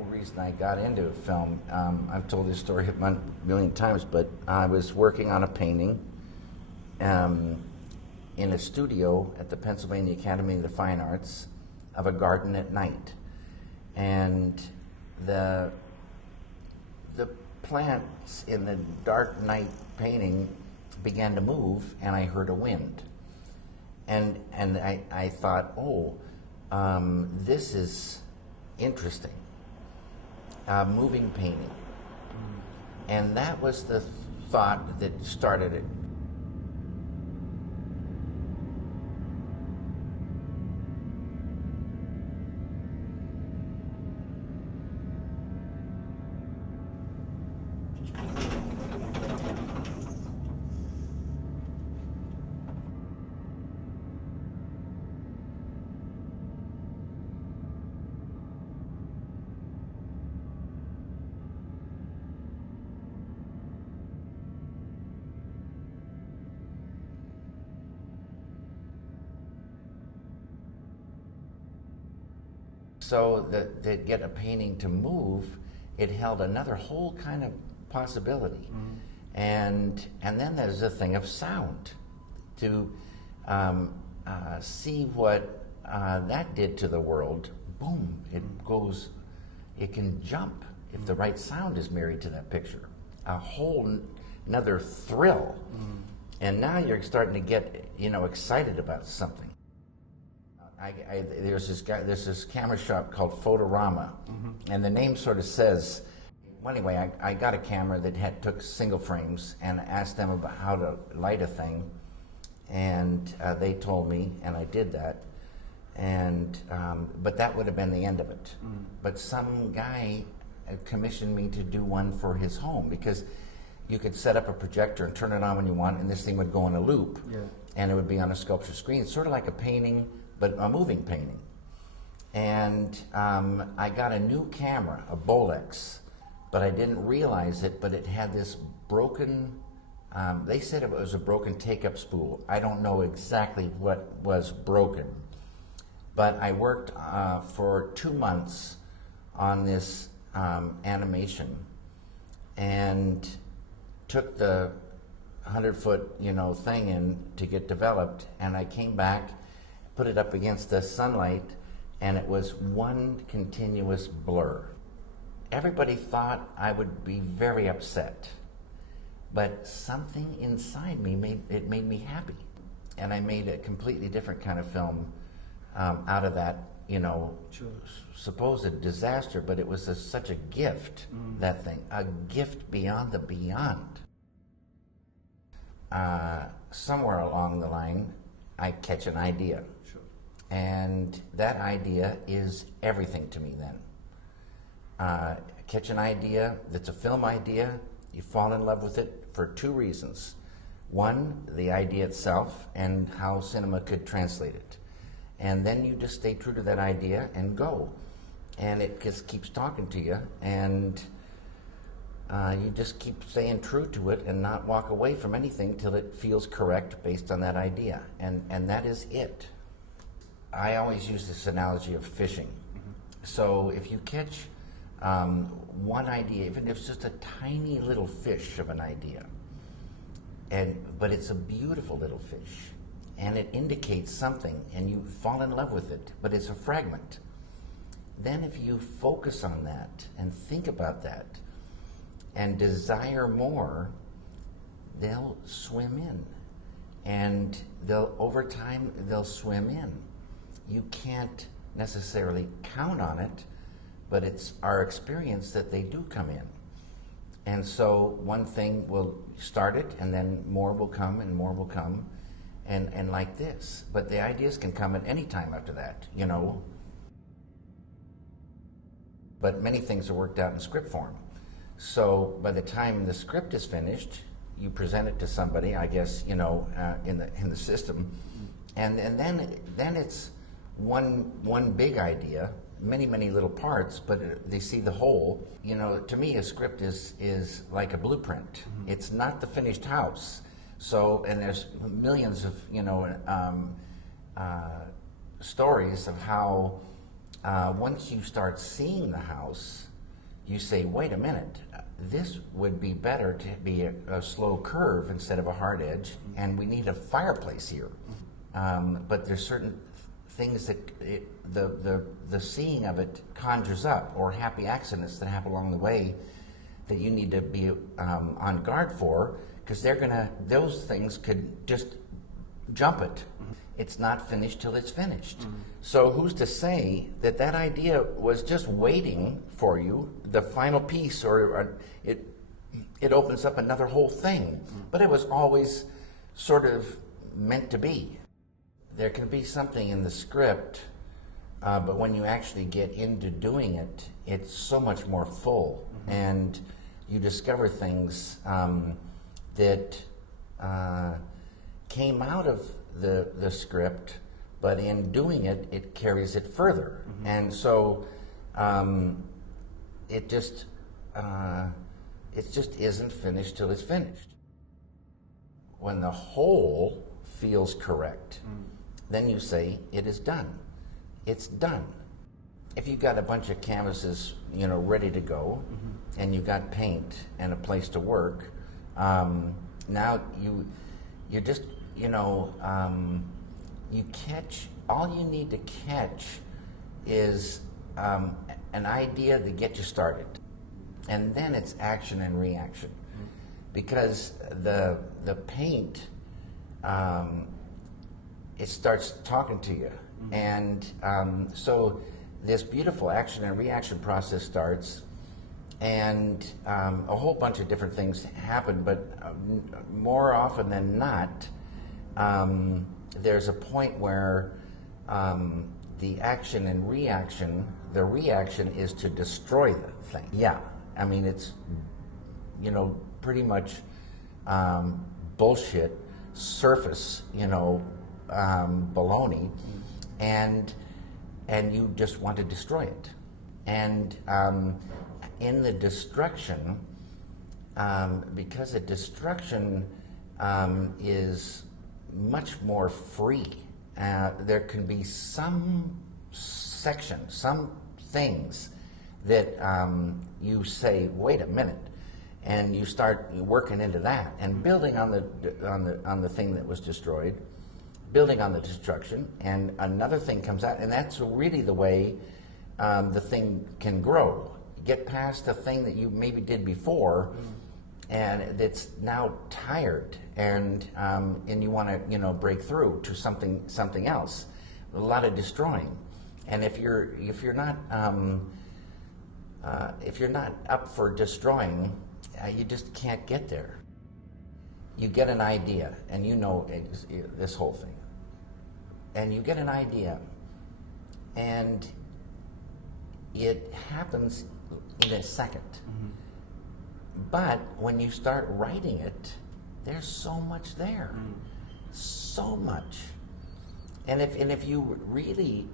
whole reason I got into film. I've told this story a million times, but I was working on a painting in a studio at the Pennsylvania Academy of the Fine Arts of a garden at night. And the plants in the dark night painting began to move, and I heard a wind. And I thought, this is interesting. Moving painting. And that was the thought that started it. So to get a painting to move, it held another whole kind of possibility. And then there's the thing of sound, to see what that did to the world. Boom, it can jump if the right sound is married to that picture. A whole another thrill. And now you're starting to get, excited about something. There's this camera shop called Photorama, and the name sort of says. Well, anyway, I got a camera that took single frames, and asked them about how to light a thing, and they told me, and I did that, and but that would have been the end of it. But some guy commissioned me to do one for his home, because you could set up a projector and turn it on when you want, and this thing would go in a loop, and it would be on a sculpture screen. It's sort of like a painting, but a moving painting. And I got a new camera, a Bolex, but I didn't realize it, but it had this broken, they said it was a broken take-up spool. I don't know exactly what was broken, but I worked for 2 months on this animation, and took the 100-foot thing in to get developed, and I came back, put it up against the sunlight, and it was one continuous blur. Everybody thought I would be very upset, but something inside me made me happy, and I made a completely different kind of film out of that, supposed disaster. But it was such a gift, that thing, a gift beyond the beyond. Somewhere along the line, I catch an idea. And that idea is everything to me then. Catch an idea that's a film idea, you fall in love with it for 2 reasons. One, the idea itself and how cinema could translate it. And then you just stay true to that idea and go. And it just keeps talking to you, and you just keep staying true to it and not walk away from anything till it feels correct based on that idea. And that is it. I always use this analogy of fishing. So if you catch one idea, even if it's just a tiny little fish of an idea, but it's a beautiful little fish, and it indicates something, and you fall in love with it, but it's a fragment. Then if you focus on that and think about that and desire more, they'll swim in, and over time they'll swim in. You can't necessarily count on it, but it's our experience that they do come in. And so one thing will start it, and then more will come, and more will come, and like this. But the ideas can come at any time after that, But many things are worked out in script form. So by the time the script is finished, you present it to somebody, I guess, in the system, and then it's one big idea, many little parts, but they see the whole. To me, a script is like a blueprint. It's not the finished house. So, and there's millions of stories of how once you start seeing the house, you say, wait a minute, this would be better to be a slow curve instead of a hard edge, and we need a fireplace here. But there's certain things that the seeing of it conjures up, or happy accidents that happen along the way that you need to be on guard for, because those things could just jump it. It's not finished till it's finished. So who's to say that that idea was just waiting for you, the final piece, or it opens up another whole thing. But it was always sort of meant to be. There can be something in the script, but when you actually get into doing it, it's so much more full, and you discover things that came out of the script, but in doing it, it carries it further. And so it just isn't finished till it's finished. When the whole feels correct, then you say it is done. It's done. If you've got a bunch of canvases, ready to go, and you got paint and a place to work, now you just you catch, all you need to catch is an idea to get you started. And then it's action and reaction. Because the paint, it starts talking to you. And so this beautiful action and reaction process starts, and a whole bunch of different things happen, but more often than not, there's a point where the action and reaction, the reaction is to destroy the thing. Yeah, I mean, it's, pretty much bullshit, surface, baloney, and you just want to destroy it. And in the destruction, because the destruction is much more free, there can be some sections, some things that you say, wait a minute, and you start working into that and building on the thing that was destroyed, building on the destruction, and another thing comes out, and that's really the way the thing can grow. Get past the thing that you maybe did before, and that's now tired, and you want to break through to something else. A lot of destroying, and if you're not up for destroying, you just can't get there. You get an idea, and this whole thing, and you get an idea, and it happens in a second. But when you start writing it, there's so much there, so much. And if you really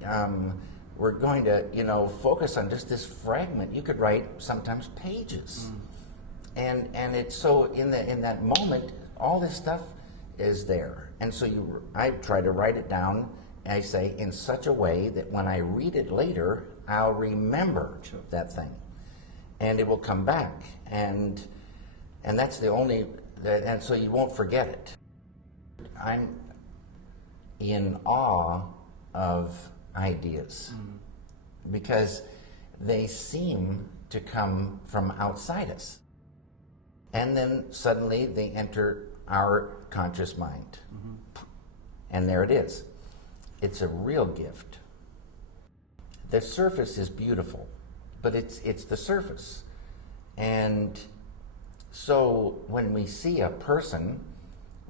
were going to focus on just this fragment, you could write sometimes pages. And it's so in that moment, all this stuff is there. And so I try to write it down, I say, in such a way that when I read it later, I'll remember that thing, and it will come back, and that's the only, and so you won't forget it. I'm in awe of ideas because they seem to come from outside us, and then suddenly they enter our conscious mind, and there it is. It's a real gift. The surface is beautiful, but it's the surface. And so when we see a person,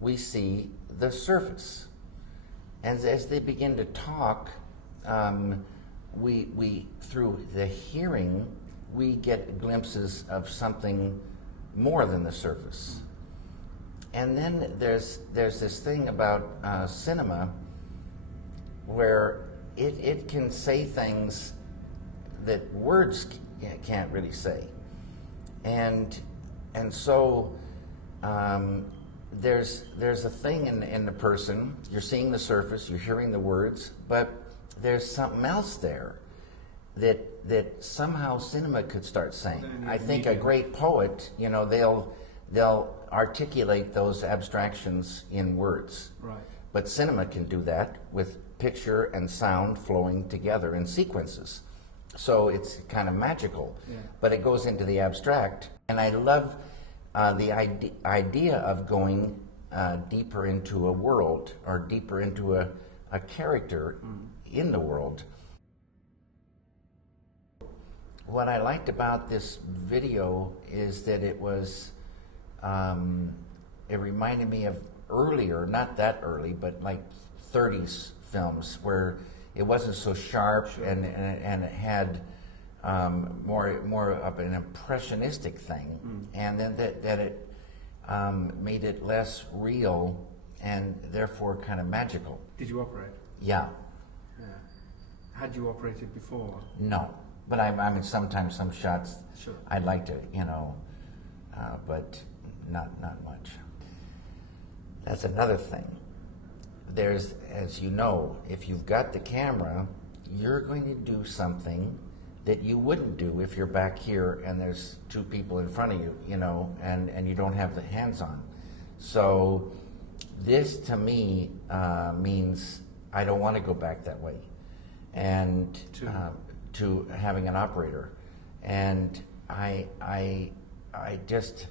we see the surface. And as they begin to talk, we through the hearing, we get glimpses of something more than the surface. And then there's this thing about cinema where it can say things that words can't really say, and so there's a thing in the person. You're seeing the surface, you're hearing the words, but there's something else there that somehow cinema could start saying. I think a medium. great poet, you know, they'll articulate those abstractions in words. Right. But cinema can do that with picture and sound flowing together in sequences. So it's kind of magical, Yeah. but it goes into the abstract. And I love the idea of going deeper into a world or deeper into a character in the world. What I liked about this video is that it was, it reminded me of earlier, not that early, but like 30s films where it wasn't so sharp. Sure. and it had more of an impressionistic thing, and then that it made it less real and therefore kind of magical. Did you operate? Yeah. Yeah. Had you operated before? No, but I mean sometimes some shots. Sure. I'd like to, you know, but not much. That's another thing. There's, as you know, if you've got the camera, you're going to do something that you wouldn't do if you're back here and there's two people in front of you, you know, and you don't have the hands on. So this to me means I don't want to go back that way, and to having an operator, and I just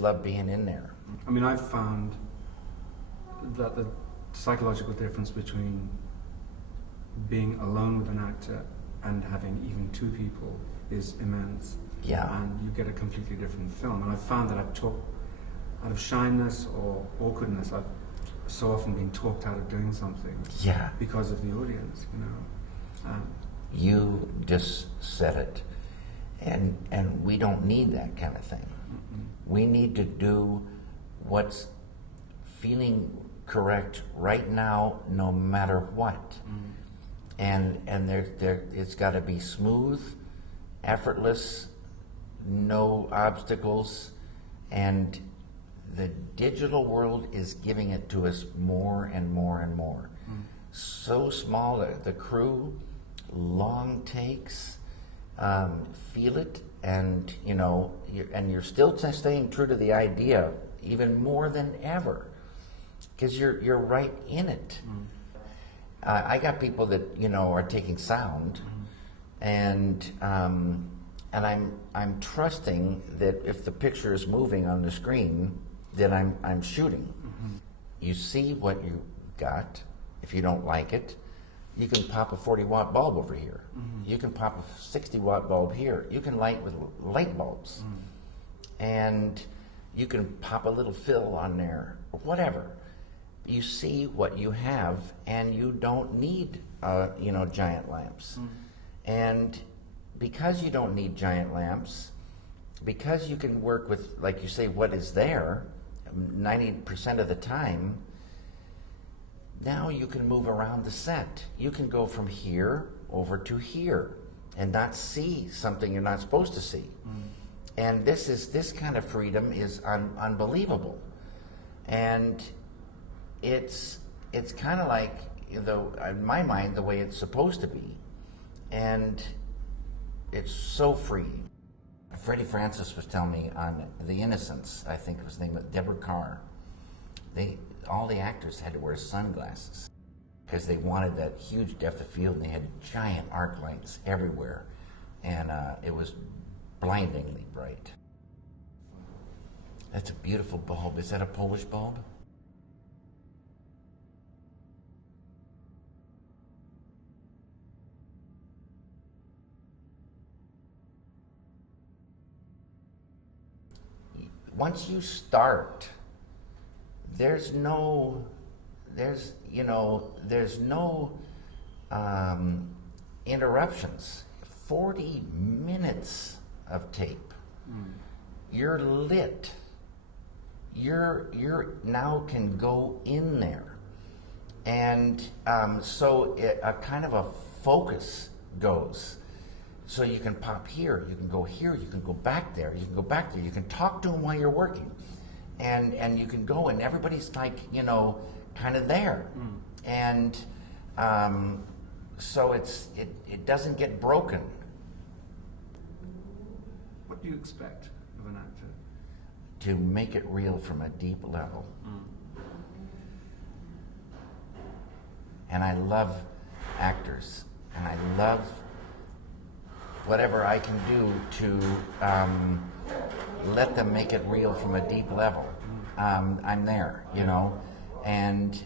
love being in there. I mean, I've found that the psychological difference between being alone with an actor and having even two people is immense. Yeah. And you get a completely different film. And I've found that I've talked out of shyness or awkwardness. I've so often been talked out of doing something. Yeah. Because of the audience, you know. You just said it. And we don't need that kind of thing. We need to do what's feeling correct right now, no matter what. And it's got to be smooth, effortless, no obstacles, and the digital world is giving it to us more and more and more. So small, the crew, long takes, feel it, and you know, you're still staying true to the idea even more than ever, because you're right in it. I got people that, you know, are taking sound, and I'm trusting that if the picture is moving on the screen, that I'm shooting. You see what you got. If you don't like it, you can pop a 40-watt bulb over here. You can pop a 60-watt bulb here. You can light with light bulbs, and you can pop a little fill on there, or whatever. You see what you have, and you don't need, you know, giant lamps. And because you don't need giant lamps, because you can work with, like you say, what is there 90% of the time, now you can move around the set. You can go from here over to here and not see something you're not supposed to see. And this kind of freedom is unbelievable. And it's kind of like, though, in my mind, the way it's supposed to be, and it's so free. Freddie Francis was telling me on The Innocents, I think it was named Deborah Carr. All the actors had to wear sunglasses because they wanted that huge depth of field, and they had giant arc lights everywhere, and it was blindingly bright. That's a beautiful bulb. Is that a Polish bulb? Once you start, there's no interruptions. 40 minutes of tape. You're lit. You're now can go in there, and so a kind of a focus goes. So you can pop here, you can go here, you can go back there, you can go back there, you can talk to them while you're working. And you can go, and everybody's like, you know, kind of there. And so it doesn't get broken. What do you expect of an actor? To make it real from a deep level. And I love actors, and I love whatever I can do to let them make it real from a deep level. I'm there, you know, and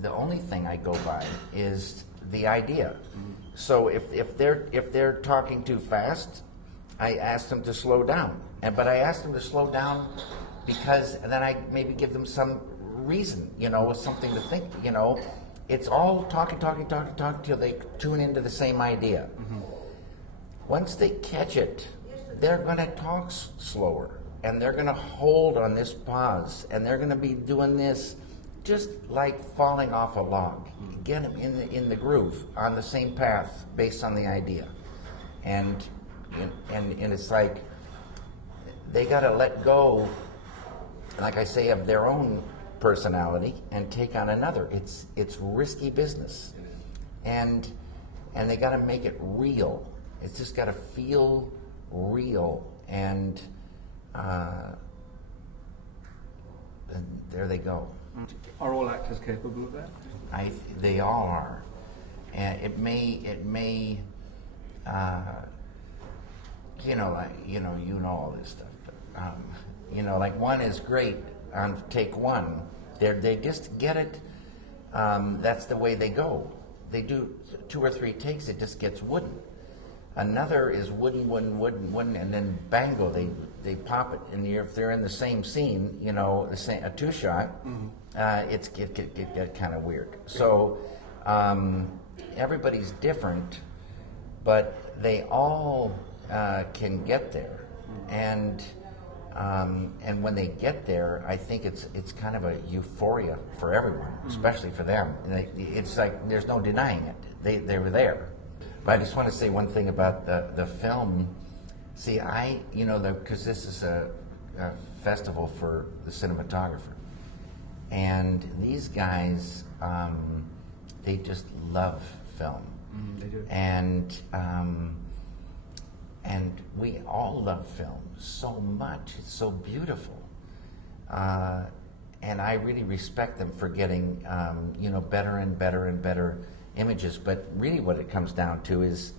the only thing I go by is the idea. So if they're talking too fast, I ask them to slow down. But I ask them to slow down because then I maybe give them some reason, you know, something to think, you know. It's all talking till they tune into the same idea. Once they catch it, they're going to talk slower, and they're going to hold on this pause, and they're going to be doing this just like falling off a log. Get them in the groove, on the same path, based on the idea. And it's like they got to let go, like I say, of their own personality and take on another. It's risky business, and they got to make it real. It's just got to feel real, and there they go. Are all actors capable of that? They all are, and it may you know all this stuff, but you know, like one is great on take one. They just get it. That's the way they go. They do 2 or 3 takes, it just gets wooden. Another is wooden, and then bango, they pop it. And if they're in the same scene, you know, a 2-shot, it get kind of weird. So everybody's different, but they all can get there. And when they get there, I think it's kind of a euphoria for everyone, especially for them. It's like there's no denying it. They were there. But I just want to say one thing about the film. See, because this is a festival for the cinematographer, and these guys, they just love film. They do. And we all love film so much. It's so beautiful. And I really respect them for getting, better and better and better images. But really what it comes down to is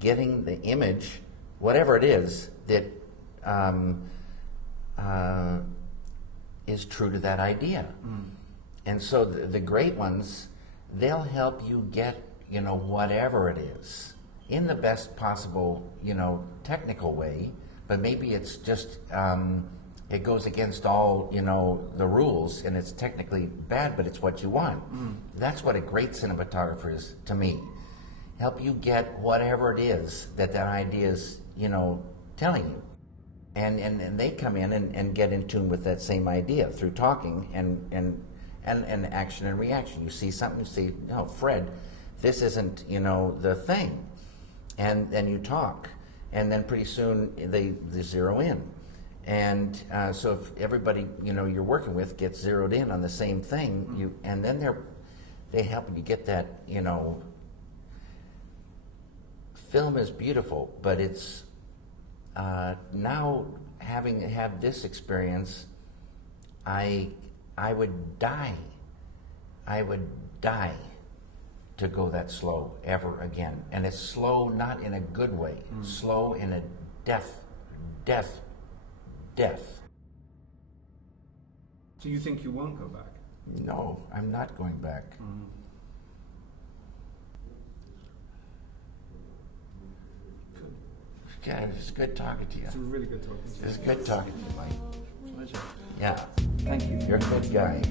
getting the image, whatever it is, that is true to that idea. And so the great ones, they'll help you get, whatever it is, in the best possible, technical way, but maybe it's just, it goes against all, the rules, and it's technically bad, but it's what you want. That's what a great cinematographer is to me. Help you get whatever it is that idea is, telling you. And they come in and get in tune with that same idea through talking and action and reaction. You see something, you say, no, Fred, this isn't, the thing. And then you talk, and then pretty soon they zero in. And so if everybody, you're working with gets zeroed in on the same thing, and then they help you get that, film is beautiful, but it's now having had this experience, I would die to go that slow ever again. And it's slow not in a good way, slow in a death. Do you think you won't go back? No, I'm not going back. Yeah, it's good talking to you. It's a really good talking to you. It's good talking to you, Mike. Pleasure. Yeah. Thank you. You're a good guy.